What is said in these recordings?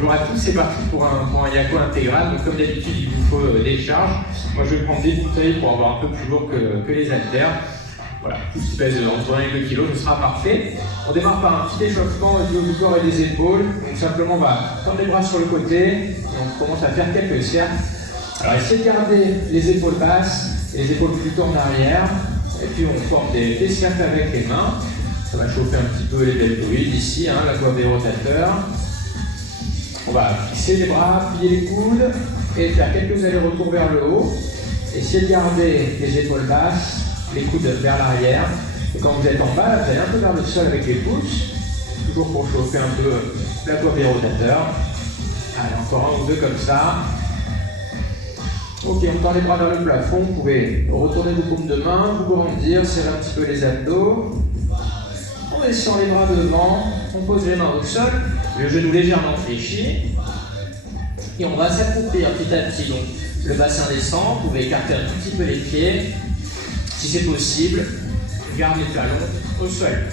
Bonjour à tous, c'est parti pour un Yako intégral. Donc, comme d'habitude, il vous faut des charges. Moi, je vais prendre des bouteilles pour avoir un peu plus lourd que les haltères. Voilà, tout ce qui pèse entre 1 et 2 kg, ce sera parfait. On démarre par un petit échauffement au niveau du corps et des épaules. Donc simplement, on va tendre les bras sur le côté et on commence à faire quelques cercles. Alors, essayez de garder les épaules basses et les épaules plutôt en arrière. Et puis, on forme des cercles avec les mains. Ça va chauffer un petit peu les deltoïdes ici, la coiffe des rotateurs. On va fixer les bras, plier les coudes et faire quelques allers-retours vers le haut. Essayez de garder les épaules basses, les coudes vers l'arrière. Et quand vous êtes en bas, vous allez un peu vers le sol avec les pouces, toujours pour chauffer un peu la coiffe des rotateurs. Allez, encore un ou deux comme ça. Ok, on tend les bras vers le plafond. Vous pouvez retourner vos paumes de main, vous grandir, serrer un petit peu les abdos. On descend les bras devant, on pose les mains au sol, le genou légèrement fléchi. Et on va s'accroupir petit à petit. Donc, le bassin descend, vous pouvez écarter un tout petit peu les pieds. Si c'est possible, garde les talons au sol.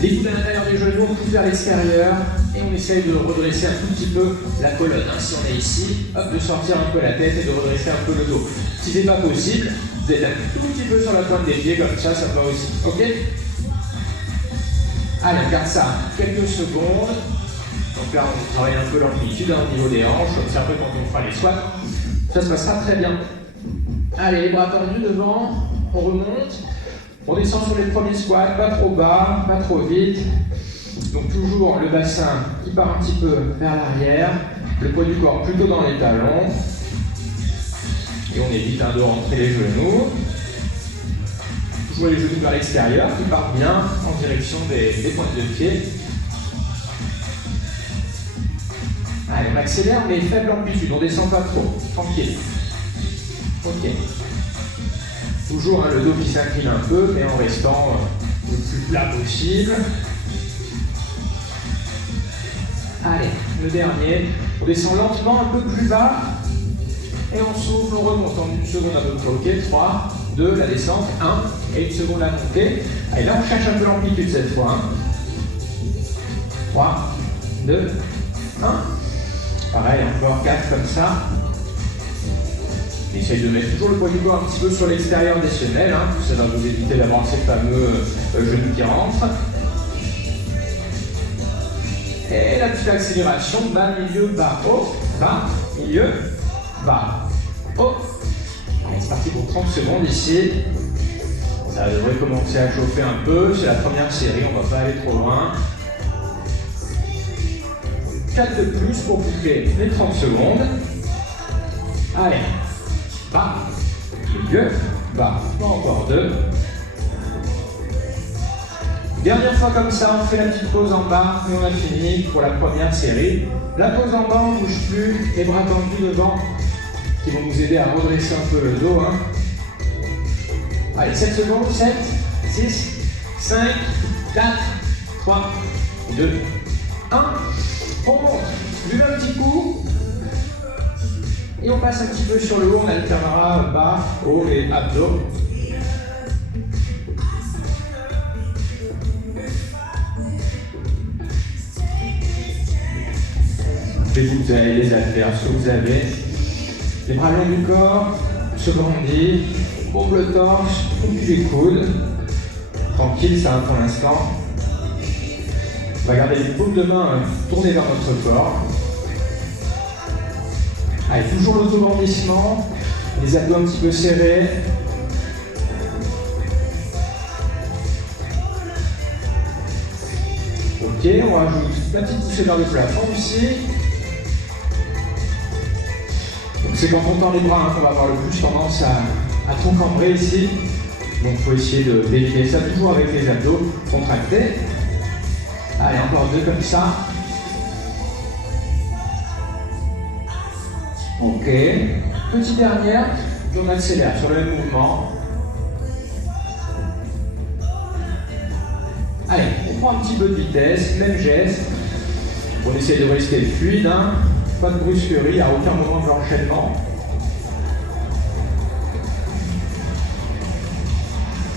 Les coudes à l'intérieur des genoux, on pousse vers l'extérieur et on essaye de redresser un tout petit peu la colonne. Si on est ici, hop, de sortir un peu la tête et de redresser un peu le dos. Si c'est pas possible, vous êtes un tout petit peu sur la pointe des pieds, comme ça va aussi. Ok? Allez, on garde ça quelques secondes. Donc là, on travaille un peu l'amplitude au niveau des hanches, comme c'est un peu quand on fera les squats. Ça se passera très bien. Allez, les bras tendus devant, on remonte. On descend sur les premiers squats, pas trop bas, pas trop vite. Donc toujours le bassin qui part un petit peu vers l'arrière, le poids du corps plutôt dans les talons. Et on évite de rentrer les genoux. Toujours les genoux vers l'extérieur qui partent bien en direction des pointes de pied. Allez, on accélère mais faible amplitude, on descend pas trop, tranquille. Ok. Toujours le dos qui s'incline un peu, mais en restant le plus plat possible. Allez, le dernier. On descend lentement un peu plus bas. Et on souffle, on remonte en une seconde à peu près. Ok, 3, 2, la descente, 1, et une seconde la montée. Allez, là on cherche un peu l'amplitude cette fois. 3, 2, 1. Pareil, encore 4 comme ça. Essayez de mettre toujours le poids du corps un petit peu sur l'extérieur des semelles, ça va vous éviter d'avoir ces fameux genoux qui rentrent. Et la petite accélération, bas, milieu, bas, haut, bas, milieu, bas, haut. Allez, c'est parti pour 30 secondes ici. Ça devrait commencer à chauffer un peu, c'est la première série, on ne va pas aller trop loin. 4 de plus pour boucler les 30 secondes. Allez. Bas, milieu, bas, encore 2. Dernière fois comme ça, on fait la petite pause en bas et on a fini pour la première série. La pause en bas, on ne bouge plus, les bras tendus devant qui vont nous aider à redresser un peu le dos. Allez, 7 secondes, 7, 6, 5, 4, 3, 2, 1. On monte, buvez un petit coup. Et on passe un petit peu sur le haut, on alternera bas, haut et abdos. Et vous avez les haltères, ce que vous avez. Les bras longs du corps, se grandit, courbe le torse, on plie les coudes. Tranquille, ça va pour l'instant. On va garder les paumes de main tournées vers notre corps. Allez, toujours l'auto-grandissement, les abdos un petit peu serrés. Ok, on rajoute la petite poussée vers le plafond ici. Donc c'est quand on tend les bras qu'on va avoir le plus tendance à trop cambrer ici. Donc il faut essayer de délier ça toujours avec les abdos contractés. Allez, encore 2 comme ça. Ok, petite dernière, puis on accélère sur le même mouvement. Allez, on prend un petit peu de vitesse, même geste. On essaie de rester fluide, pas de brusquerie, à aucun moment de l'enchaînement.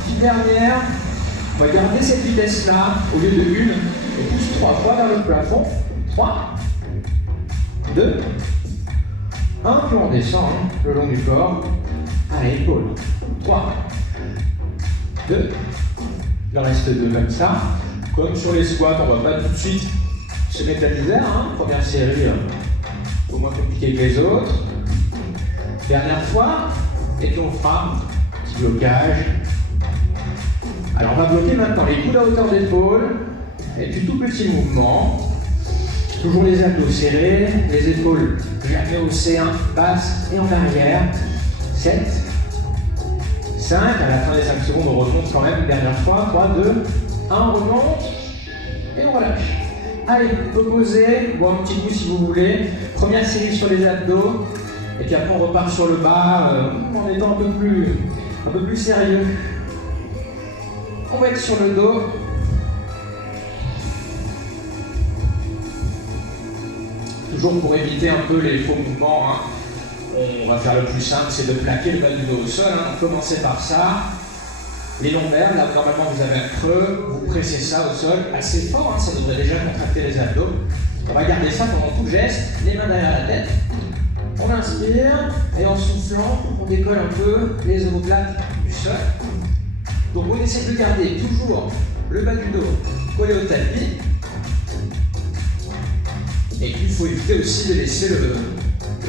Petite dernière, on va garder cette vitesse-là au lieu de 1, et pousse 3 fois vers le plafond. 3, 2, 1, puis on descend hein, le long du corps. Allez, épaule. 3, 2, il en reste 2 comme ça. Comme sur les squats, on ne va pas tout de suite se mettre à l'hiver. Hein. Première série, au moins compliquée que les autres. Dernière fois, et puis on fera un petit blocage. Alors on va bloquer maintenant les coudes à hauteur d'épaule, et puis tout petit mouvement. Toujours les abdos serrés, les épaules jamais haussées, basse et en arrière. 7, 5, à la fin des 5 secondes, on remonte quand même, dernière fois. 3, 2, 1, on remonte, et on relâche. Allez, on peut poser, ou un petit coup si vous voulez. Première série sur les abdos, et puis après on repart sur le bas, en étant un peu plus sérieux. On va être sur le dos. Toujours pour éviter un peu les faux mouvements, hein. On va faire le plus simple, c'est de plaquer le bas du dos au sol. Hein. Commencez par ça. Les lombaires, là normalement vous avez un creux, vous pressez ça au sol assez fort, hein. Ça devrait déjà contracter les abdos. On va garder ça pendant tout le geste, les mains derrière la tête. On inspire, et en soufflant, on décolle un peu les omoplates du sol. Donc on essaie de garder toujours le bas du dos collé au tapis. Et puis il faut éviter aussi de laisser le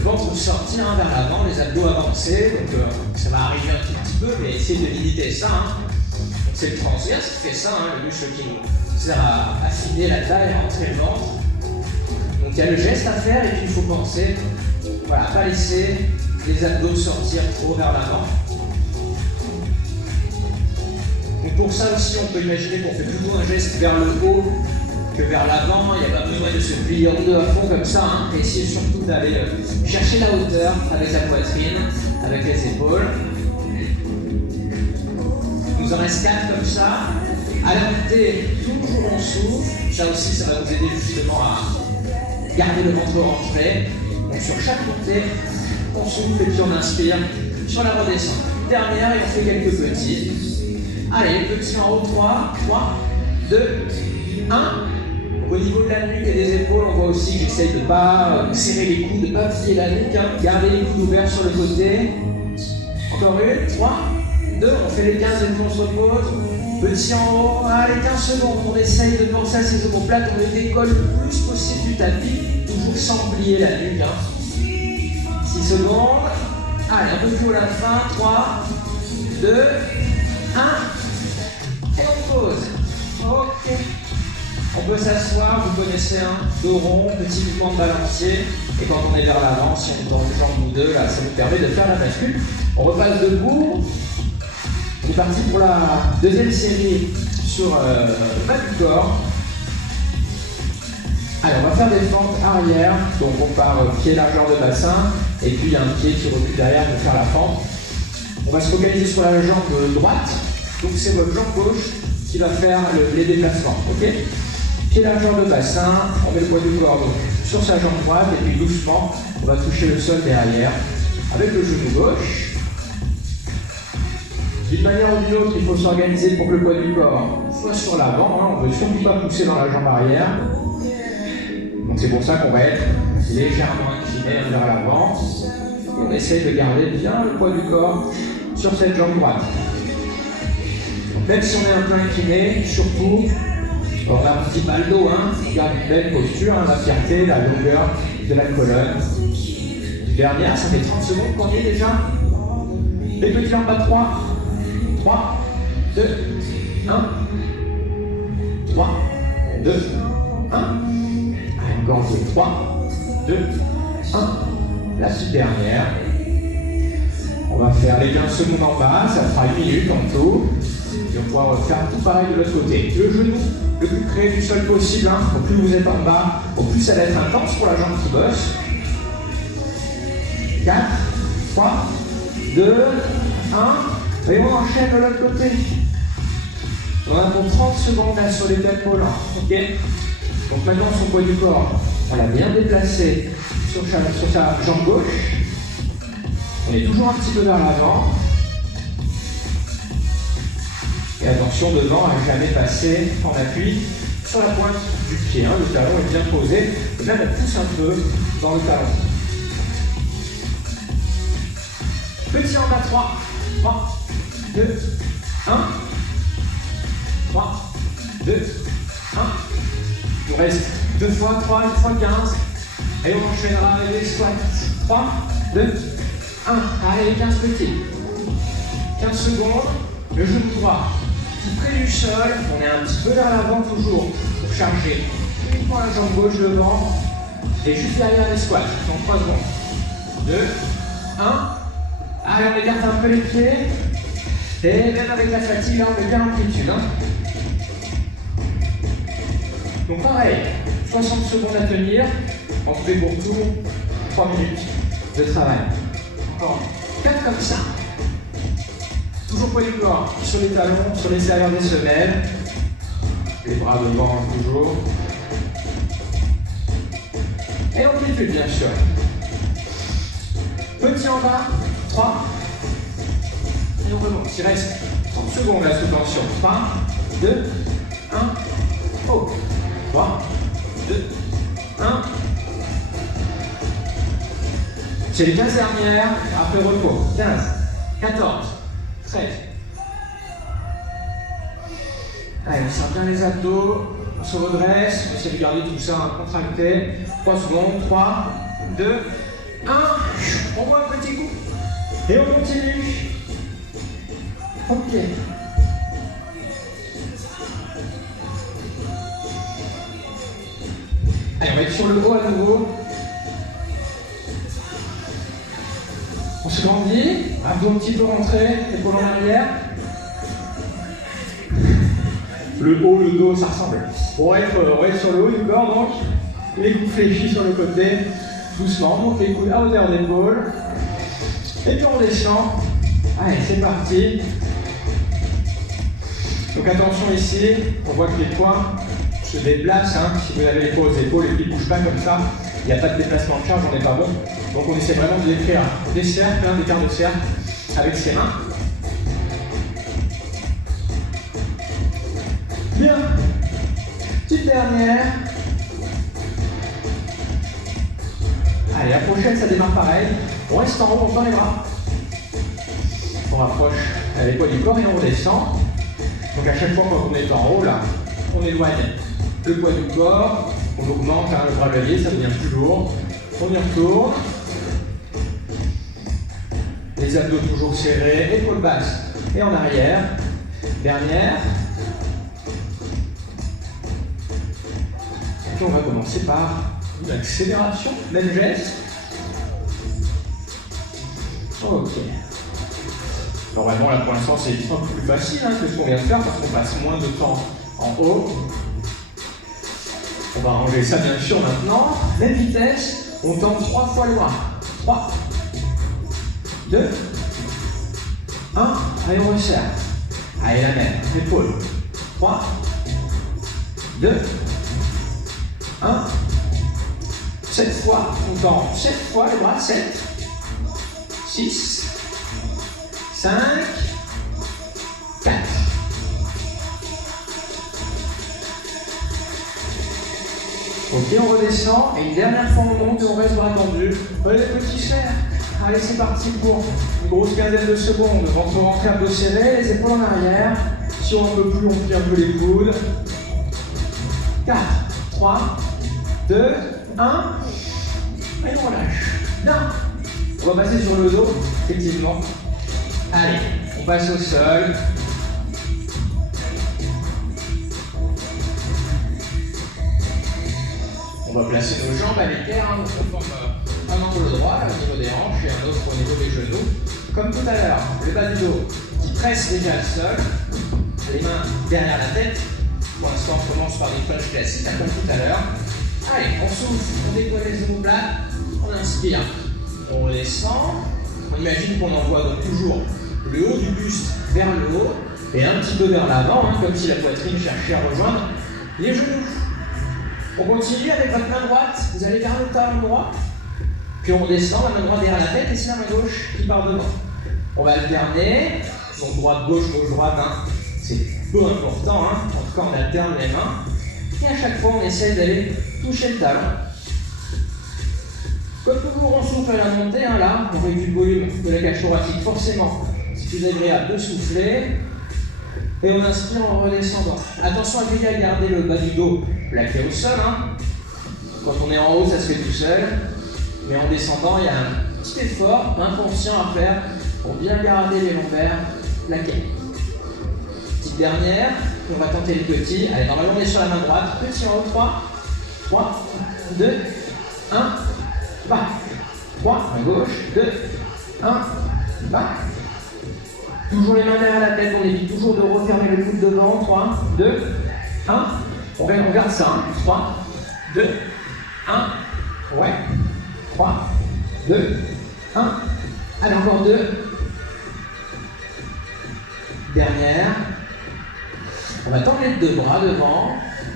ventre sortir vers l'avant, les abdos avancer. Donc ça va arriver un tout petit peu, mais essayez de limiter ça. Hein. C'est le transverse qui fait ça, hein, le muscle qui nous sert à affiner la taille, à rentrer le ventre. Donc il y a le geste à faire et puis il faut penser, voilà, pas laisser les abdos sortir trop vers l'avant. Donc pour ça aussi, on peut imaginer qu'on fait plutôt un geste vers le haut que vers l'avant. Il n'y a pas besoin de se plier en deux à fond comme ça. Hein. Et essayez surtout d'aller chercher la hauteur avec la poitrine, avec les épaules. Il nous en reste 4 comme ça. À la montée, toujours on souffle. Ça aussi, ça va nous aider justement à garder le ventre rentré. Donc sur chaque montée, on souffle et puis on inspire sur la redescente. Dernière et on fait quelques petits. Allez, petits en haut, 3, 2, 1. Au niveau de la nuque et des épaules, on voit aussi que j'essaye de ne pas serrer les coudes, de ne pas plier la nuque. Hein. Gardez les coudes ouverts sur le côté. Encore une, 3, 2, on fait les 15 et puis on se repose. Petit en haut, allez, 15 secondes. On essaye de penser à ces omoplates, on les décolle le plus possible du tapis, toujours sans plier la nuque. Hein. 6 secondes. Allez, un peu plus haut à la fin, 3, 2, 1. Et on pose. Ok. On peut s'asseoir, vous connaissez un dos rond, petit mouvement de balancier. Et quand on est vers l'avant, si on est dans une jambe ou deux, là, ça nous permet de faire la bascule. On repasse debout. On est parti pour la deuxième série sur le bas du corps. Allez, on va faire des fentes arrière. Donc on part pied largeur de bassin. Et puis il y a un pied qui recule derrière pour faire la fente. On va se focaliser sur la jambe droite. Donc c'est votre jambe gauche qui va faire les déplacements. Ok ? Pied largeur de bassin, on met le poids du corps donc, sur sa jambe droite et puis doucement, on va toucher le sol derrière avec le genou gauche. D'une manière ou d'une autre, il faut s'organiser pour que le poids du corps soit sur l'avant. Hein. On ne veut surtout pas pousser dans la jambe arrière. Donc c'est pour ça qu'on va être légèrement incliné vers l'avant. On essaye de garder bien le poids du corps sur cette jambe droite. Donc, même si on est un peu incliné, surtout, on a un petit mal d'eau, hein. On garde une belle posture, hein, la fierté, la longueur de la colonne. Dernière, ça fait 30 secondes qu'on y est déjà. Les petits en bas de 3. 3, 2, 1. 3, 2, 1. Allez, encore 2, 3, 2, 1. La toute dernière. On va faire les 15 secondes en bas, ça fera 1 minute en tout. Et on pourra faire tout pareil de l'autre côté. Le genou le plus près du sol possible. Hein. Au plus vous êtes en bas, au plus ça va être intense pour la jambe qui bosse. 4, 3, 2, 1. Et on enchaîne de l'autre côté. On a pour 30 secondes là sur les épaules. Ok. Donc maintenant son poids du corps, on l'a bien déplacé sur sa jambe gauche. On est toujours un petit peu vers l'avant. Et attention devant à jamais passer en appui sur la pointe du pied. Hein. Le talon est bien posé. Et même on pousse un peu dans le talon. Petit en bas, 3, 2, 1. 3, 2, 1. Il nous reste 2 fois 3, 1 fois 15. Et on enchaînera avec les squats. 3, 2, 1. Allez, 15 petits. 15 secondes. Le genou droit tout près du sol. On est un petit peu vers l'avant toujours pour charger uniquement la jambe gauche devant. Et juste derrière les squats. Dans 3 secondes. 2, 1. Allez, on écarte un peu les pieds. Et même avec la fatigue, là, on met bien l'amplitude. Hein. Donc pareil, 60 secondes à tenir. On fait pour tout 3 minutes de travail. Encore 4 comme ça. Toujours poids du corps sur les talons, sur les serrures des semelles. Les bras devant toujours. Et l'amplitude bien sûr. Petit en bas, 3. Et on remonte. Il reste 30 secondes là sous tension. 3, 2, 1. Oh. 3, 2, 1. C'est les 15 dernières, après repos. 15, 14, 13. Allez, on serre bien les abdos, on se redresse, on essaie de garder tout ça contracté. 3 secondes, 3, 2, 1. On voit un petit coup. Et on continue. Ok. Allez, on va être sur le haut à nouveau. On se grandit, abdos un petit peu rentrés, épaules en arrière. Le haut, le dos, ça ressemble. On va être sur le haut du corps, donc les coudes fléchis sur le côté. Doucement, on monte les coudes à hauteur d'épaule. Et puis on descend. Allez, c'est parti. Donc attention ici, on voit que les poings se déplacent. Hein. Si vous avez les poids aux épaules et qu'ils ne bougent pas comme ça, il n'y a pas de déplacement de charge, on n'est pas bon. Donc on essaie vraiment de les faire des cercles, des quarts de cercle avec ses mains. Bien. Petite dernière. Allez, la prochaine, ça démarre pareil. On reste en haut, on tend les bras. On rapproche les poids du corps et on redescend. Donc à chaque fois qu'on est en haut, là, on éloigne le poids du corps, on augmente hein, le bras levier, ça devient plus lourd. On y retourne. Les abdos toujours serrés, épaules basses et en arrière. Dernière. Et puis on va commencer par une accélération, même geste. Ok. Normalement, là pour l'instant, c'est un peu plus facile hein, que ce qu'on vient de faire parce qu'on passe moins de temps en haut. On va ranger ça bien sûr maintenant. Même vitesse, on tend 3 fois le bras. 3, 2, 1. Allez, on resserre. Allez, la même. Épaule. 3, 2, 1. 7 fois. On tend 7 fois les bras. 7, 6, 5, 4. Ok, on redescend. Et une dernière fois, on monte et on reste bras tendus. Prenez les petits cercles. Allez, c'est parti pour une grosse quinzaine de secondes. Ventre rentré, abdos serrés, les épaules en arrière. Si on n'en peut plus, on plie un peu les coudes. 4, 3, 2, 1. Et on relâche. Bien. On va passer sur le dos, effectivement. Allez, on passe au sol. On va placer nos jambes à l'équerre, hein, on forme un angle droit là, au niveau des hanches et un autre au niveau des genoux. Comme tout à l'heure, le bas du dos qui presse déjà le sol, les mains derrière la tête. Pour l'instant, on commence par des crunchs classiques, comme tout à l'heure. Allez, on souffle, on déploie les omoplates, on inspire, on redescend. On imagine qu'on envoie donc toujours le haut du buste vers le haut et un petit peu vers l'avant, hein, comme si la poitrine cherchait à rejoindre les genoux. On continue avec votre main droite, vous allez vers le talon droit, puis on descend, la main droite derrière la tête et c'est la main gauche qui part devant. On va alterner, donc droite-gauche, gauche-droite, hein. C'est peu important, hein. En tout cas on alterne les mains. Et à chaque fois, on essaie d'aller toucher le talon. Comme toujours, on souffle à la montée. Hein, là, on réduit le volume de la cage thoracique. Forcément, c'est plus agréable de souffler. Et on inspire en redescendant. Attention à bien garder le bas du dos plaqué au sol. Hein. Quand on est en haut, ça se fait tout seul. Mais en descendant, il y a un petit effort inconscient à faire pour bien garder les lombaires plaqués. Petite dernière, on va tenter le petit. Allez, normalement on est sur la main droite. Petit en haut, 3, 2, 1, bas. 3, à gauche, 2, 1, bas. Toujours les mains derrière la tête, on évite toujours de refermer le coude devant. 3, 2, 1. On regarde ça. 3, 2, 1. Ouais. 3, 2, 1. Allez, encore 2. Dernière. On va tendre les deux bras devant.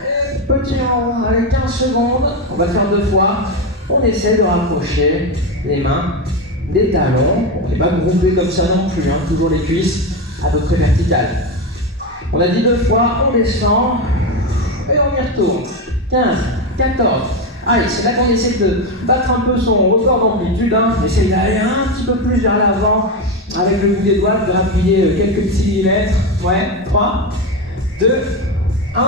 Et petit en rond, allez, 15 secondes. On va faire 2 fois. On essaie de rapprocher les mains des talons. On n'est pas groupé comme ça non plus, hein. Toujours les cuisses à peu près verticales. On a dit 2 fois, on descend et on y retourne. 15, 14. Allez, c'est là qu'on essaie de battre un peu son record d'amplitude. Hein. On essaie d'aller un petit peu plus vers l'avant avec le bout des doigts, de appuyer quelques petits millimètres. Ouais, 3, 2, 1.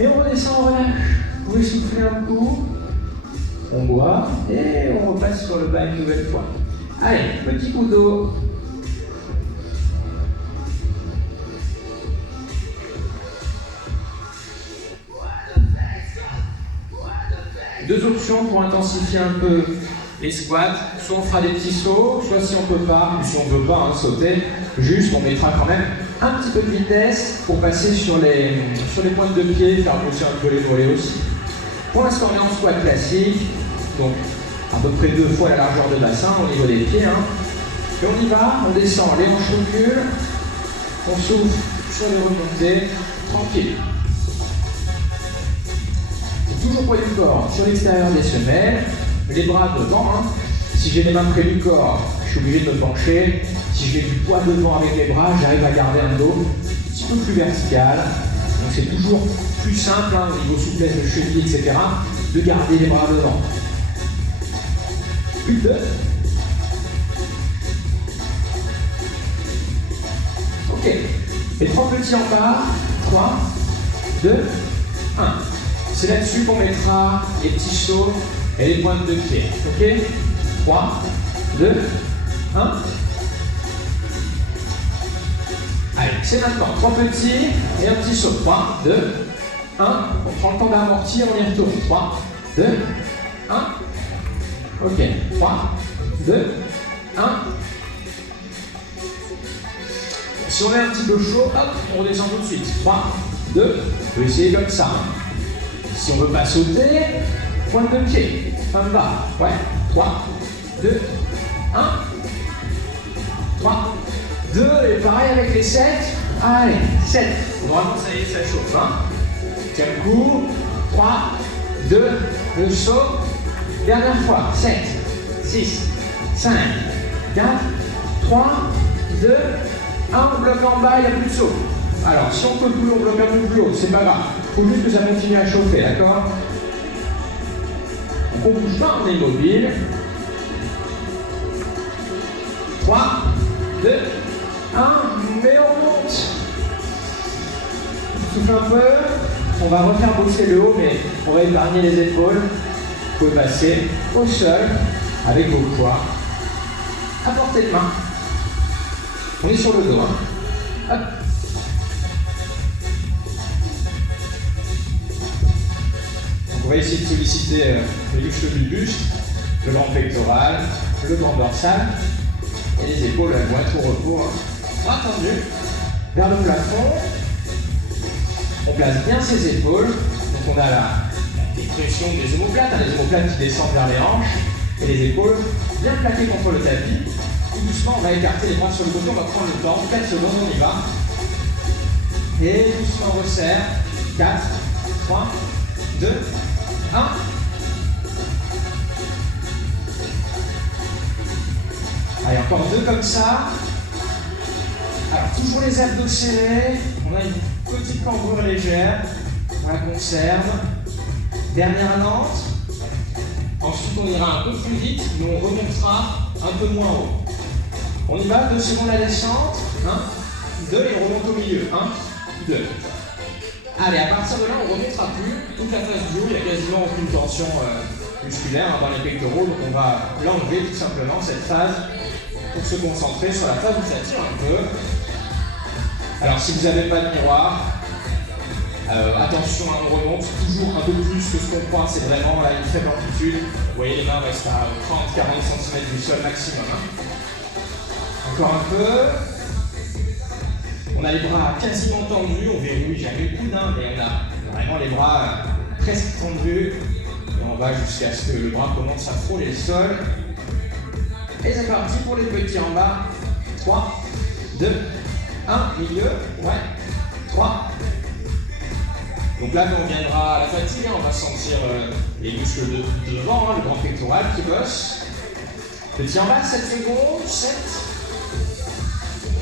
Et on redescend, on relâche. Vous pouvez souffler un coup. On boit et on repasse sur le bas une nouvelle fois. Allez, petit coup d'eau. Deux options pour intensifier un peu les squats. Soit on fera des petits sauts, soit si on peut pas, ou si on veut pas sauter, juste on mettra quand même un petit peu de vitesse pour passer sur les pointes de pied, faire pousser un peu les mollets aussi. Pour l'instant, on est en squat classique, donc à peu près 2 fois la largeur de bassin au niveau des pieds. Hein. Et on y va, on descend, les hanches reculent, on souffle sur les remontées, tranquille. Toujours poids du corps sur l'extérieur des semelles, les bras devant. Hein. Si j'ai les mains près du corps, je suis obligé de me pencher. Si je mets du poids devant avec les bras, j'arrive à garder un dos un petit peu plus vertical. Donc c'est toujours plus simple, hein, au niveau souplesse de cheville, etc., de garder les bras devant. Une, 2. Ok. Et 3 petits en bas. 3, 2, 1. C'est là-dessus qu'on mettra les petits sauts et les pointes de pied. Ok? 3, 2, 1. Allez, c'est maintenant. 3 petits et un petit saut. 3, 2, 1. On prend le temps d'amortir, on y retourne. 3, 2, 1. Ok. 3, 2, 1. Si on est un petit peu chaud, hop, on redescend tout de suite. 3, 2, on peut essayer comme ça. Si on ne veut pas sauter, pointe de pied, fin de bas. Ouais, 3, 2, 1. 3, 2, et pareil avec les 7. Allez, 7. Vraiment, ça y est, ça chauffe. Hein. Tiens le coup. 3, 2, le saut. Dernière fois. 7, 6, 5, 4, 3, 2, 1. On bloque en bas, il n'y a plus de saut. Alors, si on peut plus, on bloque un peu plus haut, c'est pas grave. Il faut juste que ça continue à chauffer, d'accord? Donc on bouge pas, on est immobile. 3, 2, 1, mais on monte. On souffle un peu. On va refaire bosser le haut, mais on va épargner les épaules. Vous pouvez passer au sol avec vos poids à portée de main. On est sur le dos. Hein. Hop. On va essayer de solliciter les muscles du buste, le grand pectoral, le grand dorsal et les épaules vont être au repos. Bras tendus vers le plafond. On place bien ses épaules. Donc on a la dépression des omoplates, hein, les omoplates qui descendent vers les hanches et les épaules bien plaquées contre le tapis. Tout doucement, on va écarter les bras sur le côté. On va prendre le temps. 4 secondes, on y va. Et doucement on resserre. 4, 3, 2, 1. Allez, encore 2 comme ça. Alors, toujours les abdos serrés. On a une petite cambrure légère. on la conserve. Dernière lente. Ensuite, on ira un peu plus vite, mais on remontera un peu moins haut. On y va, 2 secondes la descente. 1, 2, et on remonte au milieu. 1, 2. Allez, à partir de là, on ne remontera plus. Toute la phase du haut, il n'y a quasiment aucune tension musculaire dans les pectoraux, donc on va l'enlever tout simplement, cette phase, pour se concentrer sur la phase où ça tire un peu. Alors, si vous n'avez pas de miroir, attention, on remonte toujours un peu plus que ce qu'on croit, c'est vraiment là, une faible amplitude. Vous voyez, les mains restent à 30-40 cm du sol maximum. Encore un peu. On a les bras quasiment tendus, on verrouille jamais le coude, mais on a vraiment les bras presque tendus. Et on va jusqu'à ce que le bras commence à frôler le sol. Et c'est parti pour les petits en bas. 3, 2, 1, milieu, ouais, 3. Donc là, quand on viendra à la fatigue, on va sentir les muscles de devant, le grand pectoral qui bosse. Petit en bas, 7 secondes, 7,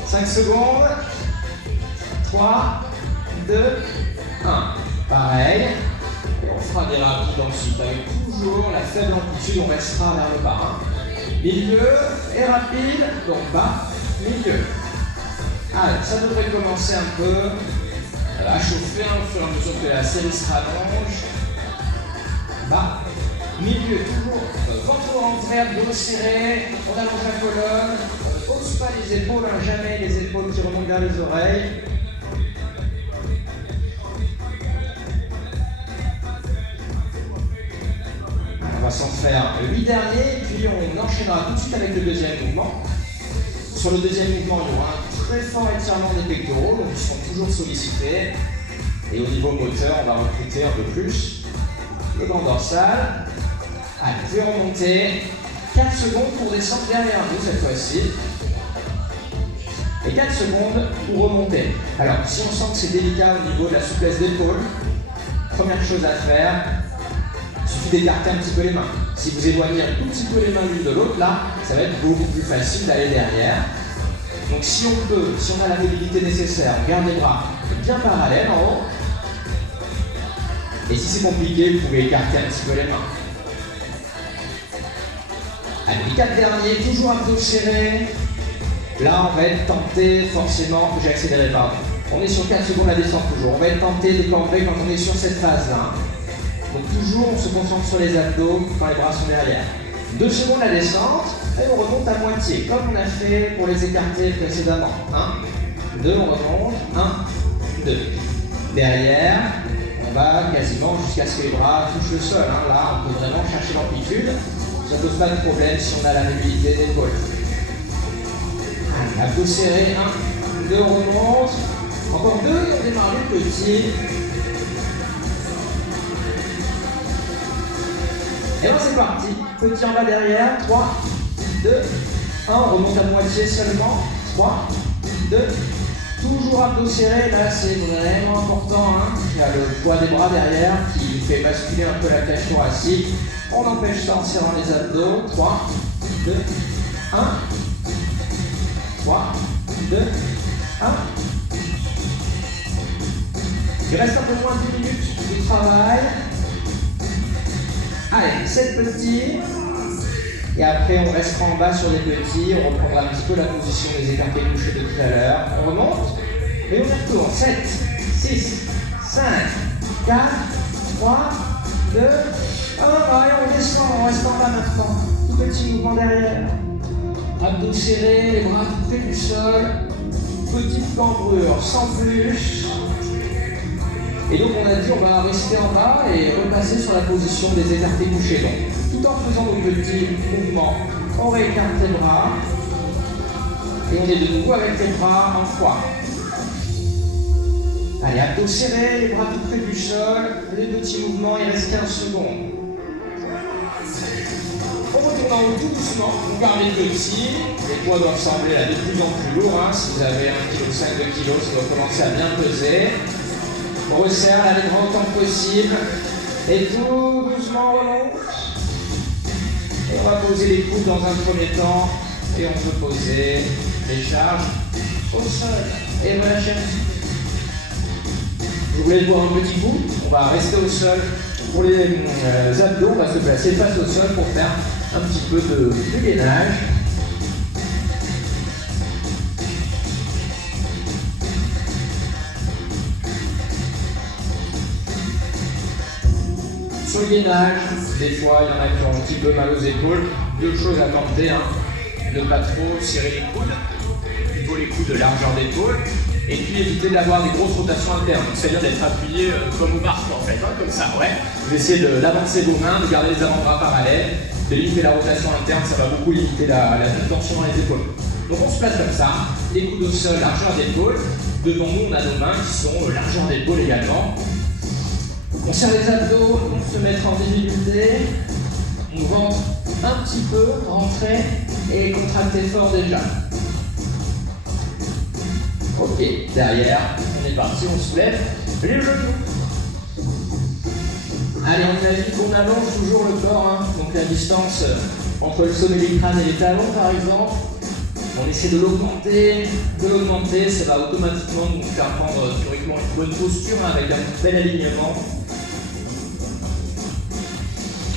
5 secondes, 3, 2, 1. Pareil. Et on fera des rapides ensuite avec toujours la faible amplitude, on restera vers le bas. Milieu et rapide, donc bas, milieu. Allez, ça devrait commencer un peu à chauffer au fur et à mesure que la série se rallonge. Bas, milieu, toujours ventre rentré, abdos serrés, on allonge la colonne, on ne hausse pas les épaules, jamais les épaules qui remontent vers les oreilles. On va s'en faire 8 derniers, puis on enchaînera tout de suite avec le deuxième mouvement. Sur le deuxième mouvement, il y aura un très fort étirement des pectoraux, donc ils seront toujours sollicités. Et au niveau moteur, on va recruter un peu plus le grand dorsal. Allez, je vais remonter. 4 secondes pour descendre derrière nous cette fois-ci. Et 4 secondes pour remonter. Alors, si on sent que c'est délicat au niveau de la souplesse d'épaule, première chose à faire, il suffit d'écarter un petit peu les mains. Si vous éloignez un tout petit peu les mains l'une de l'autre, là, ça va être beaucoup plus facile d'aller derrière. Donc si on peut, si on a la mobilité nécessaire, on garde les bras bien parallèles en haut. Et si c'est compliqué, vous pouvez écarter un petit peu les mains. Allez, les 4 derniers, toujours abdos serrés. Là, on va être tenté, forcément, j'ai accéléré, pardon. On est sur 4 secondes à descendre toujours. On va être tenté de cambrer quand on est sur cette phase-là. Donc toujours, on se concentre sur les abdos quand les bras sont derrière. 2 secondes la descente, et on remonte à moitié, comme on a fait pour les écarter précédemment. 1, 2, on remonte, 1, 2. Derrière, on va quasiment jusqu'à ce que les bras touchent le sol. Là, on peut vraiment chercher l'amplitude. Ça ne pose pas de problème si on a la mobilité d'épaule. Abdos serrés, 1, 2, on remonte. Encore 2, et on démarre le petit. Et là c'est parti, petit en bas derrière, 3, 2, 1, on remonte à moitié seulement, 3, 2, toujours abdos serrés, là c'est vraiment important, il y a le poids des bras derrière qui fait basculer un peu la cage thoracique, on empêche ça en serrant les abdos, 3, 2, 1, 3, 2, 1. Il reste un peu moins de 10 minutes de travail. Allez, 7 petits, et après on restera en bas sur les petits, on reprendra un petit peu la position des écartés couchés de tout à l'heure. On remonte, et on y retourne. 7, 6, 5, 4, 3, 2, 1, allez on descend, on reste en bas maintenant. Tout petit mouvement derrière. Abdos serrés, les bras tout près du sol. Petite cambrure, sans plus. Et donc on a dit on va rester en bas et repasser sur la position des écartés couchés. Donc tout en faisant nos petits mouvements, on réécarte les bras et on est de nouveau avec les bras en croix. Allez, abdos serrés, les bras tout près du sol, les petits mouvements, il reste 15 secondes. On retourne en haut tout doucement, on garde les petits, les poids doivent sembler là de plus en plus lourds, si vous avez 1,5 kg, 2 kg, ça doit commencer à bien peser. On resserre là les bras autant que possible. Et tout doucement on remonte. Et on va poser les coudes dans un premier temps. Et on peut poser les charges au sol. Et relâcher un petit peu. Je voulais boire un petit coup. On va rester au sol. Pour les abdos, on va se placer face au sol pour faire un petit peu de gainage. Sur le gainage, des fois il y en a qui ont un petit peu mal aux épaules. Deux choses à tenter, hein. Ne pas trop serrer les coudes, plutôt les coudes de largeur d'épaule. Et puis éviter d'avoir des grosses rotations internes, c'est-à-dire d'être appuyé comme au marque en fait, hein, comme ça, ouais. Vous essayez d'avancer vos mains, de garder les avant-bras parallèles, de limiter la rotation interne, ça va beaucoup limiter la tension dans les épaules. Donc on se place comme ça, les coudes au sol, largeur d'épaule. Devant nous, on a nos mains qui sont largeur d'épaule également. On serre les abdos, on se met en difficulté. On ventre un petit peu, rentrer et contracter fort déjà. Ok, derrière, on est parti, on se lève les genoux. Allez, on a dit qu'on allonge toujours le corps, hein. Donc la distance entre le sommet du crâne et les talons par exemple. On essaie de l'augmenter, ça va automatiquement nous faire prendre théoriquement une bonne posture hein, avec un bel alignement.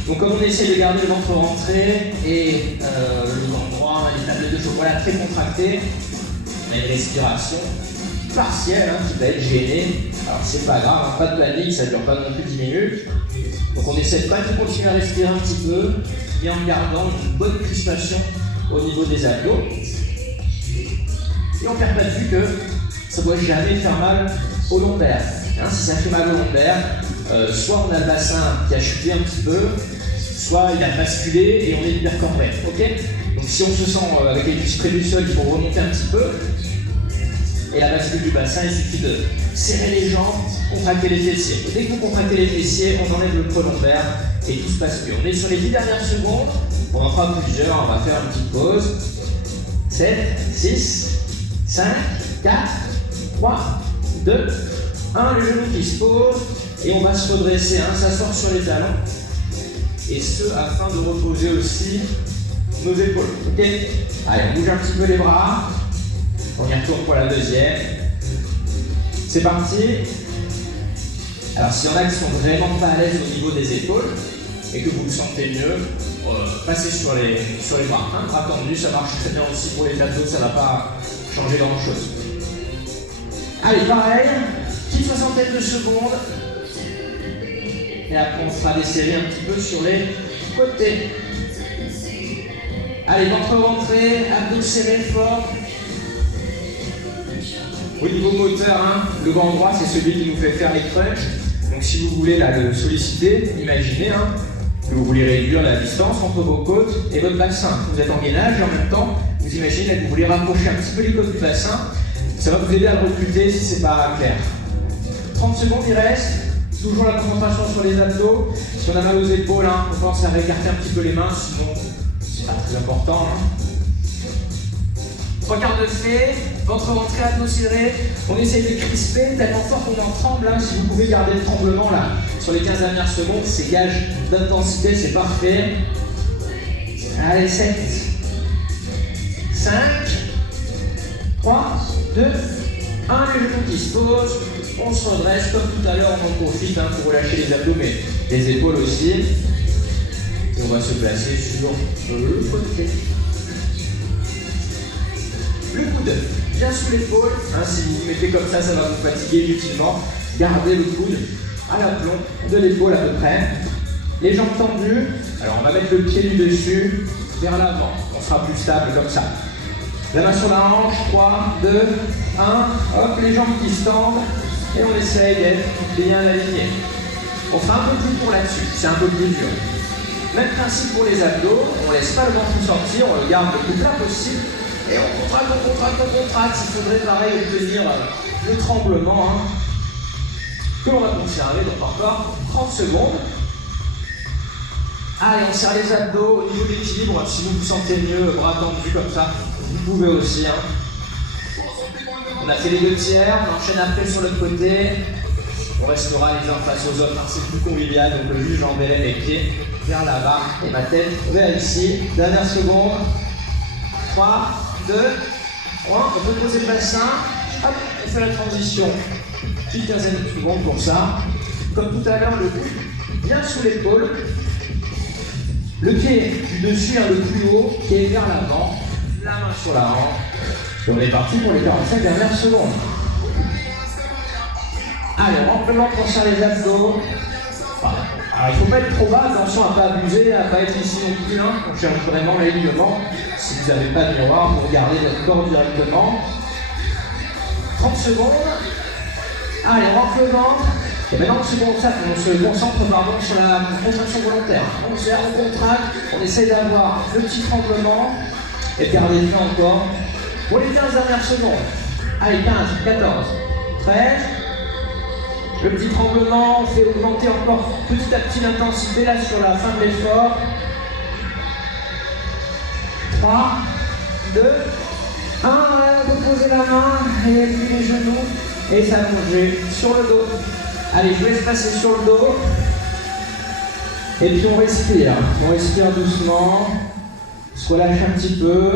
Donc comme on essaie de garder le ventre rentré et le ventre droit, les tablettes de chocolat très contractées, on a une respiration partielle hein, qui va être gênée. Alors c'est pas grave, hein, pas de panique, ça ne dure pas non plus 10 minutes. Donc on essaie de pas continuer à respirer un petit peu, et en gardant une bonne crispation au niveau des abdos. Et on ne perd pas de vue que ça ne doit jamais faire mal au lombaire. Hein, si ça fait mal au lombaire, soit on a le bassin qui a chuté un petit peu, soit il a basculé et on est hypercambré. Okay, donc si on se sent avec les cuisses près du sol, il faut remonter un petit peu. Et la bascule du bassin, il suffit de serrer les jambes, contracter les fessiers. Et dès que vous contractez les fessiers, on enlève le creux lombaire et tout se passe mieux. On est sur les 10 dernières secondes, on en fera plusieurs, on va faire une petite pause. 7, 6, 5, 4, 3, 2, 1, le genou qui se pose et on va se redresser, hein, s'asseoir sur les talons. Et ce, afin de reposer aussi nos épaules. Ok. Allez, on bouge un petit peu les bras. On y retourne pour la deuxième. C'est parti. Alors, s'il y en a qui sont vraiment pas à l'aise au niveau des épaules et que vous vous sentez mieux, passez sur les bras. Hein, bras tendus, ça marche très bien aussi pour les abdos, ça ne va pas changer grand chose. Allez, pareil, petite soixantaine de secondes. Et après, on fera des séries un petit peu sur les côtés. Allez, ventre rentré, abdos serrés fort. Au niveau moteur, hein, le banc droit, c'est celui qui nous fait faire les crunchs. Donc si vous voulez là, le solliciter, imaginez hein, que vous voulez réduire la distance entre vos côtes et votre bassin. Vous êtes en gainage et en même temps, vous imaginez là, que vous voulez rapprocher un petit peu les côtes du bassin. Ça va vous aider à le recruter si c'est pas clair. 30 secondes, il reste. Toujours la concentration sur les abdos. Si on a mal aux épaules, hein, on pense à réécarter un petit peu les mains, sinon c'est pas très important. Hein. 3 quarts de fait, ventre rentré, abdos serrés. On essaye de crisper tellement fort qu'on en tremble. Hein. Si vous pouvez garder le tremblement là sur les 15 dernières secondes, c'est gage d'intensité, c'est parfait. Allez, 7, 5, 3, 2, 1, le genou qui se pose. On se redresse, comme tout à l'heure, on en profite hein, pour relâcher les abdos, mais les épaules aussi. Et on va se placer sur le côté. Le coude bien sous l'épaule. Hein, si vous vous mettez comme ça va vous fatiguer inutilement. Gardez le coude à l'aplomb de l'épaule à peu près. Les jambes tendues. Alors on va mettre le pied du dessus vers l'avant. On sera plus stable comme ça. La main sur la hanche. 3, 2, 1. Hop, les jambes qui se tendent. Et on essaye d'être bien aligné. On fera un peu plus court là-dessus, c'est un peu plus dur. Même principe pour les abdos, on ne laisse pas le ventre sortir, on le garde le plus plat possible. Et on contracte, on contracte, on contracte. Il faudrait pareil obtenir le tremblement hein, que l'on va conserver donc encore 30 secondes. Allez, on serre les abdos au niveau de l'équilibre. Si vous vous sentez mieux, bras tendus comme ça, vous pouvez aussi. Hein. On a fait les 2 tiers, on enchaîne après sur l'autre côté. On restera les uns face aux autres, hein, c'est plus convivial. Donc le juge j'enverrai mes pieds vers là-bas et ma tête vers ici. Dernière seconde. 3, 2, 1. On peut poser le bassin. Hop, on fait la transition. Petite quinzaine de secondes pour ça. Comme tout à l'heure, le coude bien sous l'épaule. Le pied du dessus, le plus haut, qui est vers l'avant. La main sur la hanche. Et on est parti pour les 45 dernières secondes. Allez, amplement pour serrer les abdos. Alors il ne faut pas être trop bas, attention à ne pas abuser, à ne pas être ici non plus. Hein. On cherche vraiment l'alignement. Si vous n'avez pas de miroir, vous regardez votre corps directement. 30 secondes. Allez, on rentre le ventre. Et maintenant on se concentre sur la contraction volontaire. On serre, on contracte, on essaie d'avoir le petit tremblement. Et gardez le temps encore. Pour les 15 dernières secondes. Allez, 15, 14, 13. Le petit tremblement, on fait augmenter encore petit à petit l'intensité là sur la fin de l'effort. 3, 2, 1, reposez la main et puis les genoux et s'allonger sur le dos. Allez, je vous laisse passer sur le dos. Et puis on respire doucement, on se relâche un petit peu.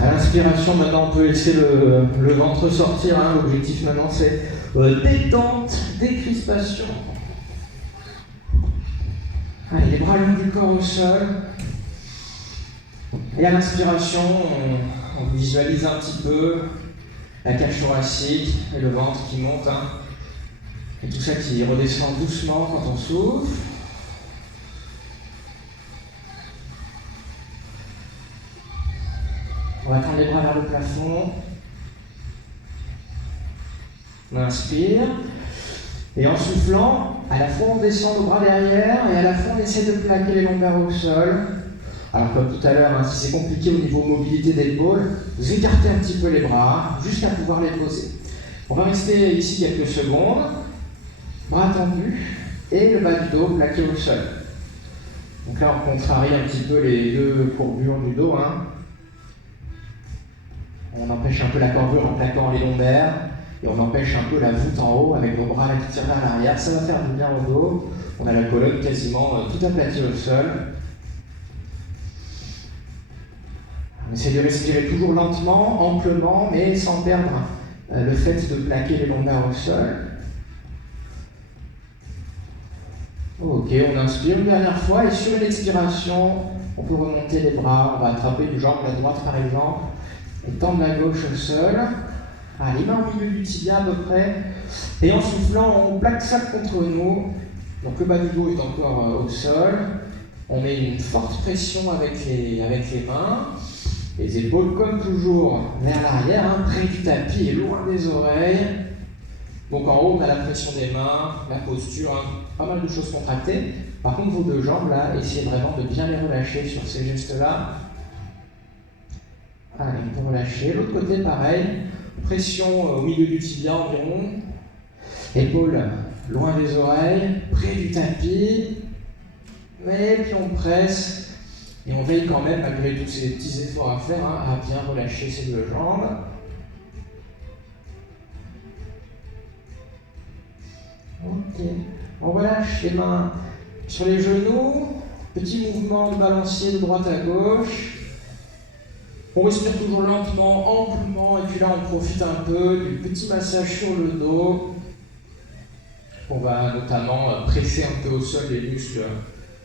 À l'inspiration, maintenant on peut laisser le ventre sortir. Hein. L'objectif maintenant c'est détente, décrispation. Allez, les bras longs du corps au sol. Et à l'inspiration, on visualise un petit peu la cage thoracique et le ventre qui monte. Hein. Et tout ça qui redescend doucement quand on souffle. On va tendre les bras vers le plafond. On inspire. Et en soufflant, à la fois on descend nos bras derrière et à la fois on essaie de plaquer les lombaires au sol. Alors comme tout à l'heure, hein, si c'est compliqué au niveau mobilité d'épaule, vous écartez un petit peu les bras, jusqu'à pouvoir les poser. On va rester ici quelques secondes. Bras tendus et le bas du dos plaqué au sol. Donc là on contrarie un petit peu les deux courbures du dos. Hein. On empêche un peu la courbure en plaquant les lombaires et on empêche un peu la voûte en haut avec vos bras là qui tirent vers l'arrière. Ça va faire du bien au dos. On a la colonne quasiment tout aplatie au sol. On essaie de respirer toujours lentement, amplement, mais sans perdre le fait de plaquer les lombaires au sol. Ok, on inspire une dernière fois et sur une expiration, on peut remonter les bras. On va attraper une jambe, la droite par exemple. Et tendre la gauche au sol. Allez, main au milieu du tibia à peu près. Et en soufflant, on plaque ça contre nous. Donc le bas du dos est encore au sol. On met une forte pression avec les mains. Les épaules, comme toujours, vers l'arrière, hein, près du tapis et loin des oreilles. Donc en haut, on a la pression des mains, la posture, hein, pas mal de choses contractées. Par contre, vos deux jambes, là, essayez vraiment de bien les relâcher sur ces gestes-là. Allez, on peut relâcher. L'autre côté, pareil. Pression au milieu du tibia environ. Épaules loin des oreilles, près du tapis. Mais puis on presse. Et on veille quand même, malgré tous ces petits efforts à faire, hein, à bien relâcher ces deux jambes. Ok. On relâche les mains sur les genoux. Petit mouvement de balancier de droite à gauche. On respire toujours lentement, amplement, et puis là on profite un peu du petit massage sur le dos. On va notamment presser un peu au sol les muscles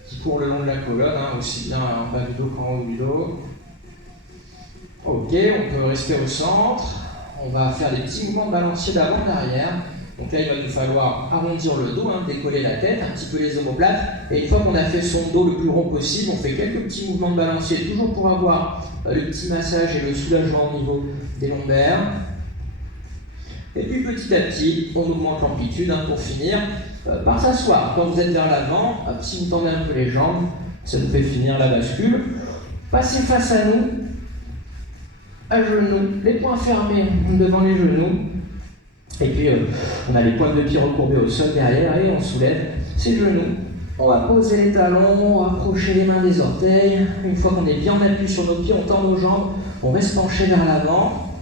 qui courent le long de la colonne, hein, aussi bien en bas du dos qu'en haut du dos. Ok, on peut rester au centre. On va faire des petits mouvements de balancier d'avant et d'arrière. Donc là, il va nous falloir arrondir le dos, hein, décoller la tête, un petit peu les omoplates. Et une fois qu'on a fait son dos le plus rond possible, on fait quelques petits mouvements de balancier, toujours pour avoir le petit massage et le soulagement au niveau des lombaires. Et puis petit à petit, on augmente l'amplitude, hein, pour finir par s'asseoir. Quand vous êtes vers l'avant, si vous tendez un peu les jambes, ça nous fait finir la bascule. Passez face à nous, à genoux, les poings fermés devant les genoux. Et puis on a les pointes de pied recourbées au sol derrière et on soulève ses genoux. On va poser les talons, on va approcher les mains des orteils. Une fois qu'on est bien appuyé sur nos pieds, on tend nos jambes, on reste penché vers l'avant.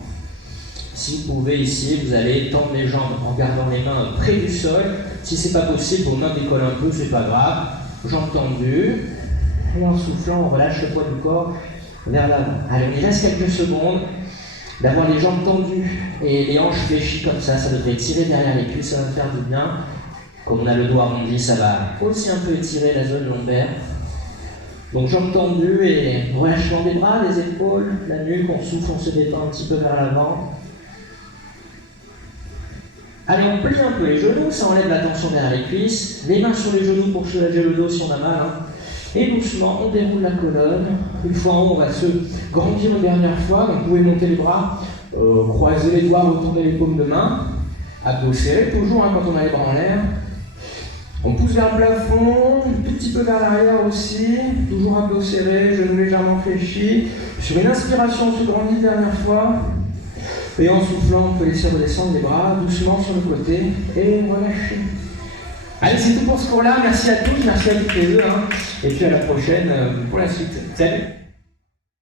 Si vous pouvez ici, vous allez tendre les jambes en gardant les mains près du sol. Si c'est pas possible, vos mains décollent un peu, c'est pas grave. Jambes tendues. Et en soufflant, on relâche le poids du corps vers l'avant. Allez, on y reste quelques secondes. d'avoir les jambes tendues et les hanches fléchies comme ça devrait tirer derrière les cuisses, ça va faire du bien. Comme on a le dos arrondi, ça va aussi un peu étirer la zone lombaire. Donc jambes tendues et relâchement des bras, des épaules, la nuque, on souffle, on se détend un petit peu vers l'avant. Allez, on plie un peu les genoux, ça enlève la tension derrière les cuisses. Les mains sur les genoux pour soulager le dos si on a mal. Et doucement, on déroule la colonne. Une fois en haut, on va se grandir une dernière fois. Donc, vous pouvez monter les bras, croiser les doigts, retourner les paumes de main. Abdos serrés, toujours quand on a les bras en l'air. On pousse vers le plafond, un tout petit peu vers l'arrière aussi. Toujours abdos serrés, genoux légèrement fléchis. Sur une inspiration, on se grandit une dernière fois. Et en soufflant, on peut laisser redescendre les bras doucement sur le côté et relâcher. Allez, c'est tout pour ce cours-là. Merci à tous, merci à toutes les deux. Et puis à la prochaine pour la suite. Salut!